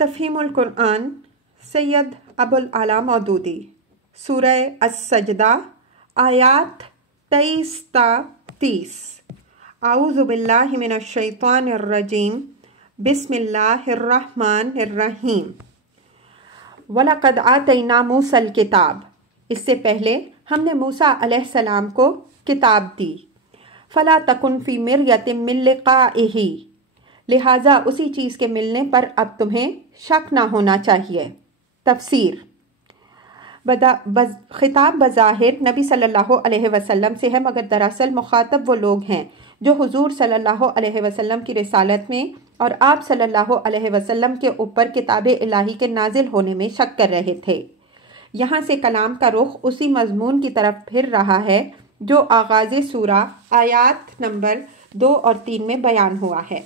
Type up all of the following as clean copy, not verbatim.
تفہیم القرآن سید ابوالعلا مودودی سورہ السجدہ آیات 23 تا 30 اعوذ باللہ من الشیطان الرجیم بسم اللہ الرحمن الرحیم وَلَقَدْ آتَيْنَا مُوسَى الْكِتَابَ اس سے پہلے ہم نے موسیٰ علیہ السلام کو کتاب دی فَلَا تَكُنْ فِي مِرْيَةٍ مِّن لِقَائِهِ لہٰذا اسی چیز کے ملنے پر اب تمہیں شک نہ ہونا چاہیے۔ تفسیر خطاب بظاہر نبی صلی اللہ علیہ وسلم سے ہے، مگر دراصل مخاطب وہ لوگ ہیں جو حضور صلی اللہ علیہ وسلم کی رسالت میں اور آپ صلی اللہ علیہ وسلم کے اوپر کتاب الہی کے نازل ہونے میں شک کر رہے تھے۔ یہاں سے کلام کا رخ اسی مضمون کی طرف پھر رہا ہے جو آغاز سورہ آیات نمبر 2 اور 3 میں بیان ہوا ہے۔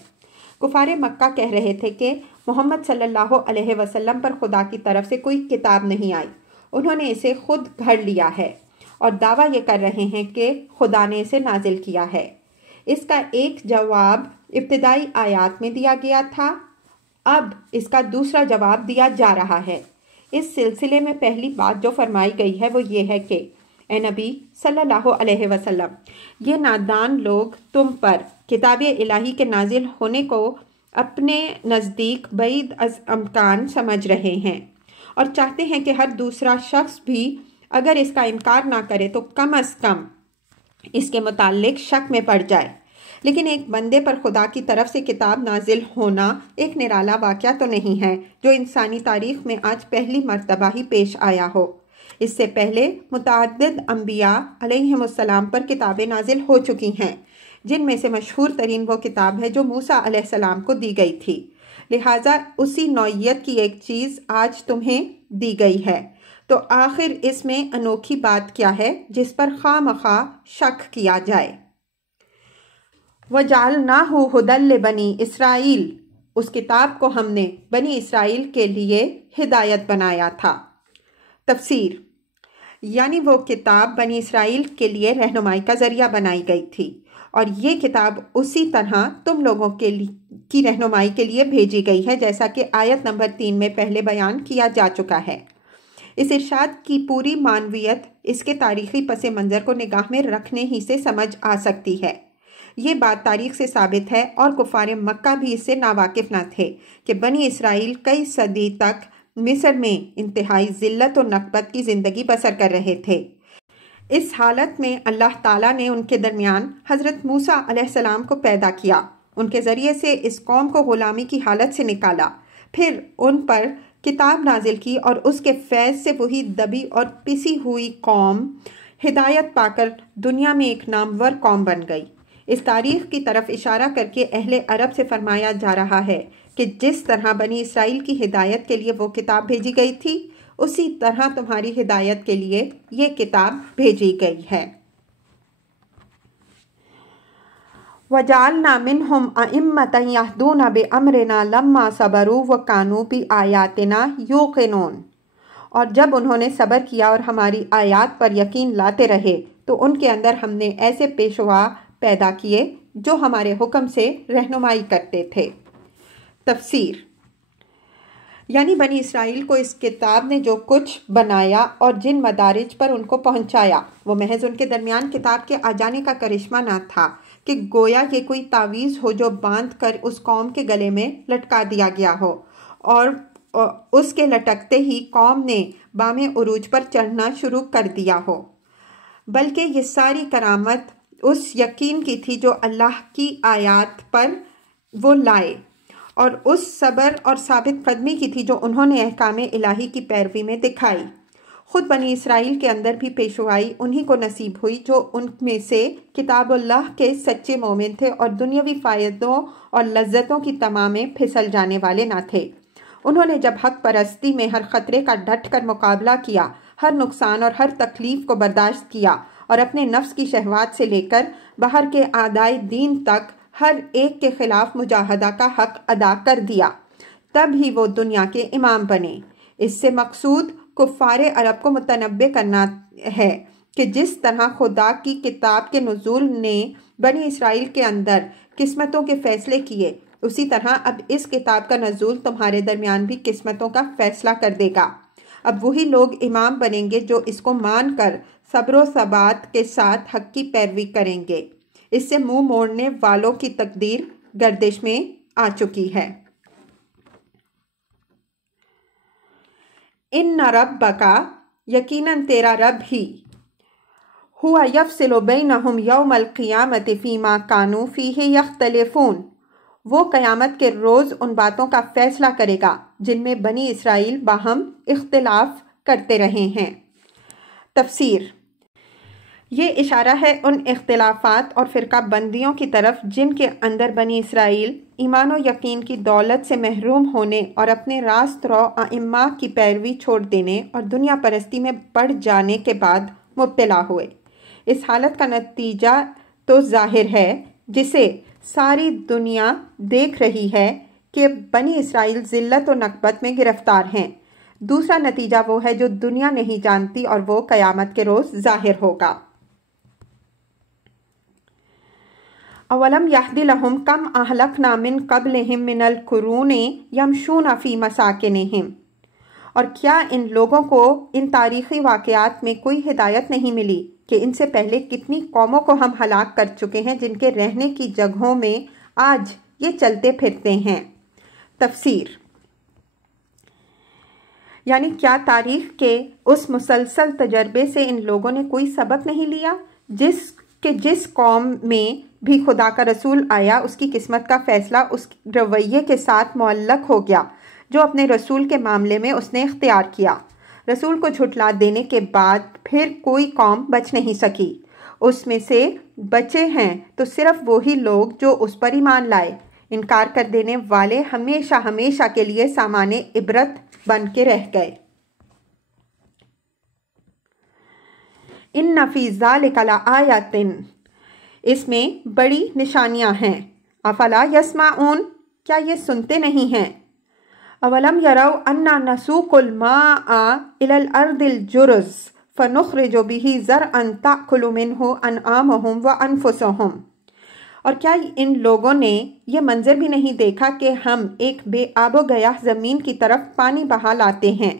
کفار مکہ کہہ رہے تھے کہ محمد صلی اللہ علیہ وسلم پر خدا کی طرف سے کوئی کتاب نہیں آئی، انہوں نے اسے خود گھڑ لیا ہے، اور دعویٰ یہ کر رہے ہیں کہ خدا نے اسے نازل کیا ہے۔ اس کا ایک جواب ابتدائی آیات میں دیا گیا تھا، اب اس کا دوسرا جواب دیا جا رہا ہے۔ اس سلسلے میں پہلی بات جو فرمائی گئی ہے وہ یہ ہے کہ اے نبی صلی اللہ علیہ وسلم، یہ نادان لوگ تم پر کتاب الہی کے نازل ہونے کو اپنے نزدیک بعید از امکان سمجھ رہے ہیں، اور چاہتے ہیں کہ ہر دوسرا شخص بھی اگر اس کا انکار نہ کرے تو کم از کم اس کے متعلق شک میں پڑ جائے۔ لیکن ایک بندے پر خدا کی طرف سے کتاب نازل ہونا ایک نرالا واقعہ تو نہیں ہے جو انسانی تاریخ میں آج پہلی مرتبہ ہی پیش آیا ہو۔ اس سے پہلے متعدد انبیاء علیہم السلام پر کتابیں نازل ہو چکی ہیں، جن میں سے مشہور ترین وہ کتاب ہے جو موسیٰ علیہ السلام کو دی گئی تھی۔ لہٰذا اسی نوعیت کی ایک چیز آج تمہیں دی گئی ہے، تو آخر اس میں انوکھی بات کیا ہے جس پر خواہ مخواہ شک کیا جائے۔ وَجَعَلْنَاهُ هُدًى لِبَنِي إِسْرَائِيلَ اس کتاب کو ہم نے بنی اسرائیل کے لیے ہدایت بنایا تھا۔ تفسیر یعنی وہ کتاب بنی اسرائیل کے لیے رہنمائی کا ذریعہ بنائی گئی تھی، اور یہ کتاب اسی طرح تم لوگوں کی رہنمائی کے لیے بھیجی گئی ہے، جیسا کہ آیت نمبر 3 میں پہلے بیان کیا جا چکا ہے۔ اس ارشاد کی پوری معنویت اس کے تاریخی پس منظر کو نگاہ میں رکھنے ہی سے سمجھ آ سکتی ہے۔ یہ بات تاریخ سے ثابت ہے، اور کفار مکہ بھی اس سے ناواقف نہ تھے کہ بنی اسرائیل کئی صدی تک مصر میں انتہائی ذلت و نکبت کی زندگی بسر کر رہے تھے۔ اس حالت میں اللہ تعالیٰ نے ان کے درمیان حضرت موسیٰ علیہ السلام کو پیدا کیا، ان کے ذریعے سے اس قوم کو غلامی کی حالت سے نکالا، پھر ان پر کتاب نازل کی، اور اس کے فیض سے وہی دبی اور پسی ہوئی قوم ہدایت پا کر دنیا میں ایک نامور قوم بن گئی۔ اس تاریخ کی طرف اشارہ کر کے اہل عرب سے فرمایا جا رہا ہے کہ جس طرح بنی اسرائیل کی ہدایت کے لیے وہ کتاب بھیجی گئی تھی، اسی طرح تمہاری ہدایت کے لیے یہ کتاب بھیجی گئی ہے۔ وَجَعَلْنَا مِنْهُمْ أَئِمَّةً يَهْدُونَ بِأَمْرِنَا لَمَّا صَبَرُوا وَكَانُوا بِآيَاتِنَا يُوقِنُونَ اور جب انہوں نے صبر کیا اور ہماری آیات پر یقین لاتے رہے تو ان کے اندر ہم نے ایسے پیشوا پیدا کیے جو ہمارے حکم سے رہنمائی کرتے تھے۔ تفسیر یعنی بنی اسرائیل کو اس کتاب نے جو کچھ بنایا اور جن مدارج پر ان کو پہنچایا، وہ محض ان کے درمیان کتاب کے آ جانے کا کرشمہ نہ تھا کہ گویا یہ کوئی تعویذ ہو جو باندھ کر اس قوم کے گلے میں لٹکا دیا گیا ہو، اور اس کے لٹکتے ہی قوم نے بام عروج پر چڑھنا شروع کر دیا ہو، بلکہ یہ ساری کرامت اس یقین کی تھی جو اللہ کی آیات پر وہ لائے، اور اس صبر اور ثابت قدمی کی تھی جو انہوں نے احکام الہی کی پیروی میں دکھائی۔ خود بنی اسرائیل کے اندر بھی پیشوائی انہی کو نصیب ہوئی جو ان میں سے کتاب اللہ کے سچے مومن تھے اور دنیاوی فائدوں اور لذتوں کی تمام میں پھسل جانے والے نہ تھے۔ انہوں نے جب حق پرستی میں ہر خطرے کا ڈٹ کر مقابلہ کیا، ہر نقصان اور ہر تکلیف کو برداشت کیا، اور اپنے نفس کی شہوات سے لے کر باہر کے اعدائے دین تک ہر ایک کے خلاف مجاہدہ کا حق ادا کر دیا، تب ہی وہ دنیا کے امام بنے۔ اس سے مقصود کفار عرب کو متنبع کرنا ہے کہ جس طرح خدا کی کتاب کے نزول نے بنی اسرائیل کے اندر قسمتوں کے فیصلے کیے، اسی طرح اب اس کتاب کا نزول تمہارے درمیان بھی قسمتوں کا فیصلہ کر دے گا۔ اب وہی لوگ امام بنیں گے جو اس کو مان کر صبر و ثبات کے ساتھ حق کی پیروی کریں گے۔ اس سے منہ موڑنے والوں کی تقدیر گردش میں آ چکی ہے۔ ان ربک، یقیناً تیرا رب ہی، ہوا یفصل بینہم یوم القیامت فیما کانوا فیہ یختلفون، وہ قیامت کے روز ان باتوں کا فیصلہ کرے گا جن میں بنی اسرائیل باہم اختلاف کرتے رہے ہیں۔ تفسیر: یہ اشارہ ہے ان اختلافات اور فرقہ بندیوں کی طرف جن کے اندر بنی اسرائیل ایمان و یقین کی دولت سے محروم ہونے اور اپنے راست رو ائمہ کی پیروی چھوڑ دینے اور دنیا پرستی میں بڑھ جانے کے بعد مبتلا ہوئے۔ اس حالت کا نتیجہ تو ظاہر ہے جسے ساری دنیا دیکھ رہی ہے کہ بنی اسرائیل ذلت و نکبت میں گرفتار ہیں۔ دوسرا نتیجہ وہ ہے جو دنیا نہیں جانتی اور وہ قیامت کے روز ظاہر ہوگا۔ اولم یہد لہم کم اہلکنا من قبلہم من القرون یمشون فی مساکنہم، اور کیا ان لوگوں کو ان تاریخی واقعات میں کوئی ہدایت نہیں ملی کہ ان سے پہلے کتنی قوموں کو ہم ہلاک کر چکے ہیں جن کے رہنے کی جگہوں میں آج یہ چلتے پھرتے ہیں۔ تفسیر: یعنی کیا تاریخ کے اس مسلسل تجربے سے ان لوگوں نے کوئی سبق نہیں لیا؟ جس قوم میں بھی خدا کا رسول آیا اس کی قسمت کا فیصلہ اس رویے کے ساتھ معلق ہو گیا جو اپنے رسول کے معاملے میں اس نے اختیار کیا۔ رسول کو جھٹلا دینے کے بعد پھر کوئی قوم بچ نہیں سکی۔ اس میں سے بچے ہیں تو صرف وہی لوگ جو اس پر ایمان لائے۔ انکار کر دینے والے ہمیشہ ہمیشہ کے لیے سامان عبرت بن کے رہ گئے۔ ان فی ذلک لآیات، اس میں بڑی نشانیاں ہیں۔ افلا یسمعون، کیا یہ سنتے نہیں ہیں؟ اولم یروا انا نسوق الماء الی الارض الجرز فنخرج به زرعا تأکل منہ انعامہم وانفسہم، اور کیا ان لوگوں نے یہ منظر بھی نہیں دیکھا کہ ہم ایک بے آب و گیاہ زمین کی طرف پانی بہا لاتے ہیں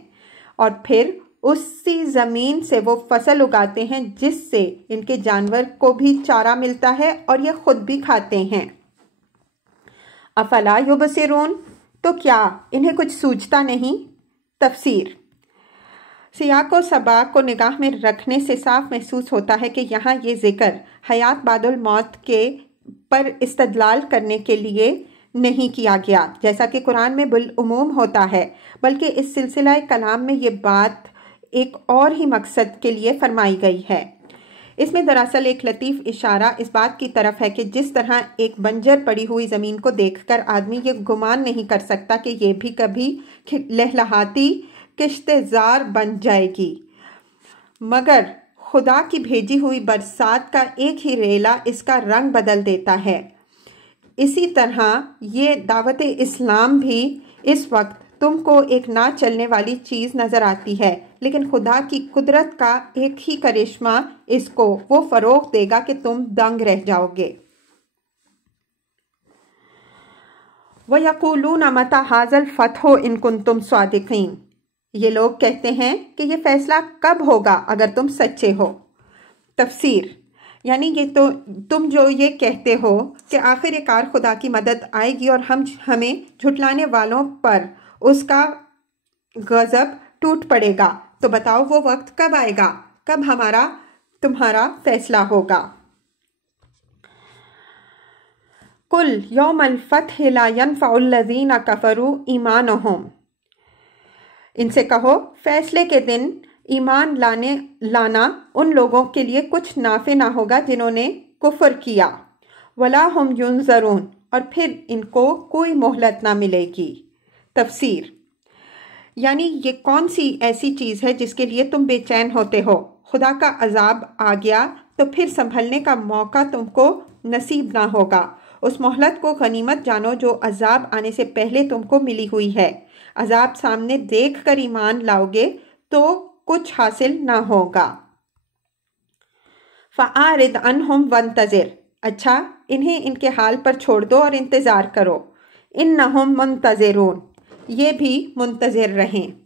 اور پھر اسی زمین سے وہ فصل اگاتے ہیں جس سے ان کے جانور کو بھی چارہ ملتا ہے اور یہ خود بھی کھاتے ہیں۔ افلا یبصرون، تو کیا انہیں کچھ سوچتا نہیں؟ تفسیر: سیاق و سباق کو نگاہ میں رکھنے سے صاف محسوس ہوتا ہے کہ یہاں یہ ذکر حیات بعد الموت کے پر استدلال کرنے کے لیے نہیں کیا گیا جیسا کہ قرآن میں بالعموم ہوتا ہے، بلکہ اس سلسلہ کلام میں یہ بات ایک اور ہی مقصد کے لیے فرمائی گئی ہے۔ اس میں دراصل ایک لطیف اشارہ اس بات کی طرف ہے کہ جس طرح ایک بنجر پڑی ہوئی زمین کو دیکھ کر آدمی یہ گمان نہیں کر سکتا کہ یہ بھی کبھی لہلہاتی کشت زار بن جائے گی، مگر خدا کی بھیجی ہوئی برسات کا ایک ہی ریلا اس کا رنگ بدل دیتا ہے۔ اسی طرح یہ دعوت اسلام بھی اس وقت تم کو ایک نہ چلنے والی چیز نظر آتی ہے، لیکن خدا کی قدرت کا ایک ہی کرشمہ اس کو وہ فروغ دے گا کہ تم دنگ رہ جاؤ گے۔ وَيَقُولُونَ مَتَى هَذَا الْفَتْحُ إِن كُنتُمْ صَادِقِينَ، یہ لوگ کہتے ہیں کہ یہ فیصلہ کب ہوگا اگر تم سچے ہو۔ تفسیر: یعنی یہ تو تم جو یہ کہتے ہو کہ آخر کار خدا کی مدد آئے گی اور ہمیں جھٹلانے والوں پر اس کا غضب ٹوٹ پڑے گا، تو بتاؤ وہ وقت کب آئے گا، کب تمہارا فیصلہ ہوگا۔ قُلْ يَوْمَ الْفَتْحِ لَا يَنْفَعُ الَّذِينَ كَفَرُوا إِيمَانُهُمْ، ان سے کہو فیصلے کے دن ایمان لانا ان لوگوں کے لیے کچھ نافع نہ ہوگا جنہوں نے کفر کیا۔ وَلَا هُمْ يُنظَرُونَ، اور پھر ان کو کوئی مہلت نہ ملے گی۔ تفسیر: یعنی یہ کون سی ایسی چیز ہے جس کے لیے تم بے چین ہوتے ہو؟ خدا کا عذاب آ گیا تو پھر سنبھلنے کا موقع تم کو نصیب نہ ہوگا۔ اس مہلت کو غنیمت جانو جو عذاب آنے سے پہلے تم کو ملی ہوئی ہے۔ عذاب سامنے دیکھ کر ایمان لاؤ گے تو کچھ حاصل نہ ہوگا۔ فَأَعْرِضْ عَنْهُمْ وَانْتَظِرْ، اچھا انہیں ان کے حال پر چھوڑ دو اور انتظار کرو۔ انہم منتظرون، یہ بھی منتظر رہیں۔